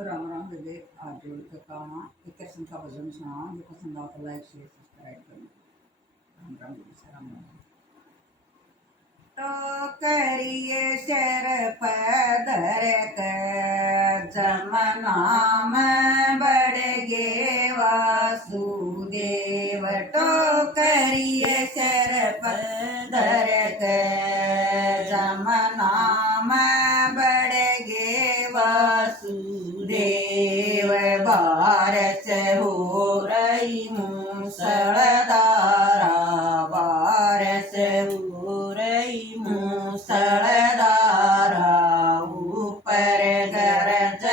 राम राम बेबे आज जोड़ के कहा एक किस्म का भजन सुना जो पसंद आता लाइक शेयर सब्सक्राइब करना। राम राम बेबे से राम राम। तो करिए शर पदर कर जमना में बढ़ गे वासुदेव। तो करिए शर पदर कर जमना में बढ़ गे वासुदेव। बारस हो रही मूसलधारा, बारस हो रही मूसलधारा। ऊपर गरज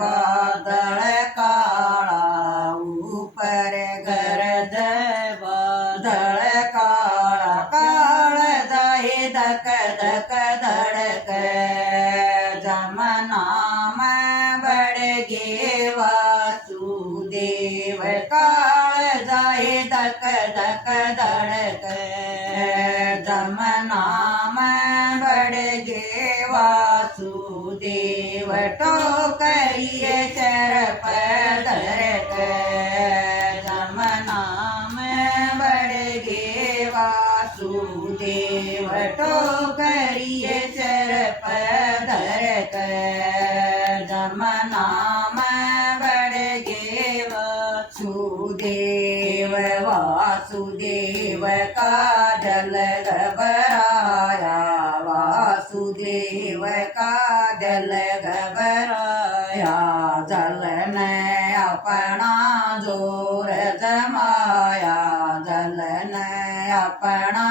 बादल काला, ऊपर गरज बादल काला। काल जाए धक धक धड़क जमना में बढ़ गे वासुदेव। काल जाए धक धक धड़क जमना में बढ़ गे वासुदेव। तो करिए चर पदर जमना में बढ़ गे वासुदेव। तो करिए चर पदर जमना में बढ़ गे वासुदेव। वासुदेव का जल घबराया, वासुदेव का जल घबराया। जल ने अपना जोर जमाया, जल ने अपना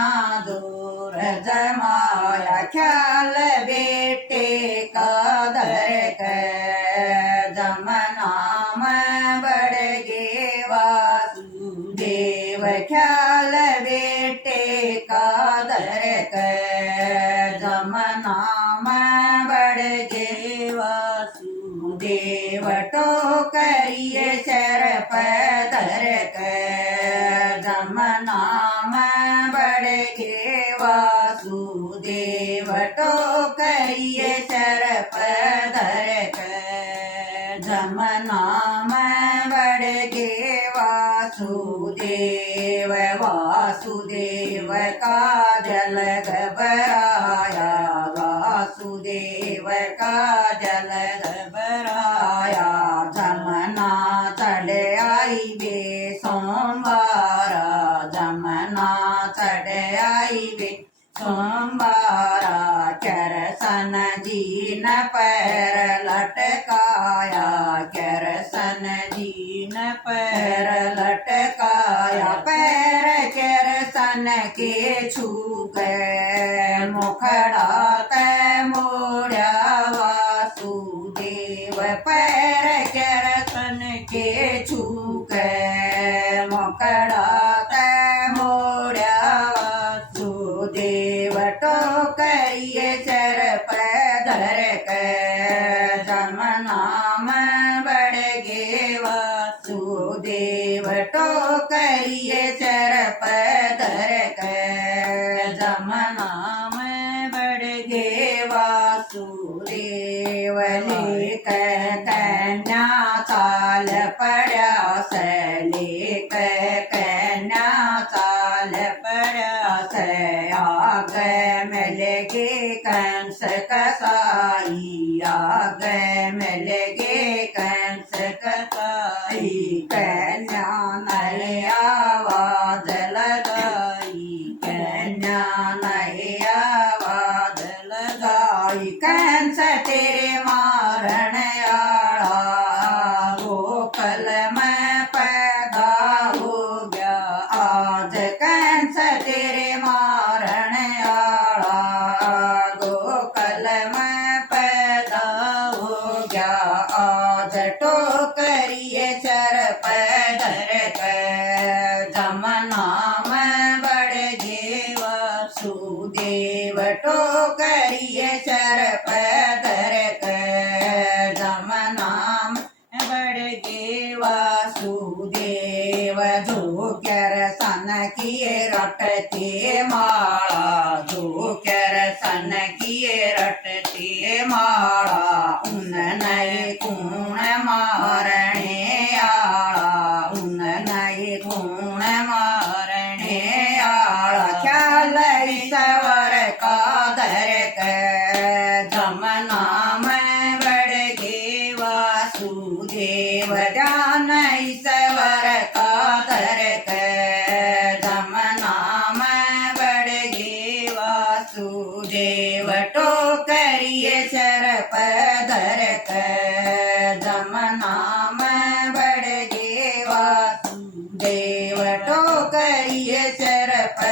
जोर जमाया। ख्याल बेटे का धर जमना में बढ़ गे वासुदेव। ख्याल बेटे का धर जमना में बढ़ गे वासुदेव। तो करिए शर पदर जमना में बढ़ गे वासुदेव। तो करिए शर पदर जमना में बढ़ गे वासुदेव। वासुदेव का जल घबराया, वासुदेव का जल घबराया। जमना चढ़ आई बे सोमवारा, जमना चढ़ आई बे सोमवारा। करसन जी न पैर लटकाया, करसन जी न पैर लटकाया। पैर करसन के छू गए मुखड़ा तै मोड़ा वासुदेव। पैर करसन के छू गए मुखड़ा तै मोड़ा वासुदेव। तो करिए चर पदर जमना में बढ़ गे वासुदेव। तो करिए चर पदर जमना में बढ़ गे वासुदेव। लेक कन्या चाल पड़ा से, लेक कन्या चाल पड़ा से। आग मिल गे कंस कसाई, आग मिल गे कंस कसाई। कन्या ने आवाज लगाई, कन्या ने आवाज लगाई। कंस तेरे मारन आला गोकुल में पैदा हो गया आज। कंस तेरे मारन आला गोकुल में पैदा हो गया आज। तो करिए चर पदर जमना में बढ़ गे वासुदेव। तो करिए चर पदर जमना में बढ़ गे वासुदेव। जो करसन किए रटते माला, जो करसन किए रटते माला। उन नए कूण धरक धम नाम बड़गे वासुदेव ध्यान ईश्वर का धरक धम नाम बड़गे वासुदेव टोकरिए शरप धरक धम नाम बड़गे वासुदेव टोकरिए शरप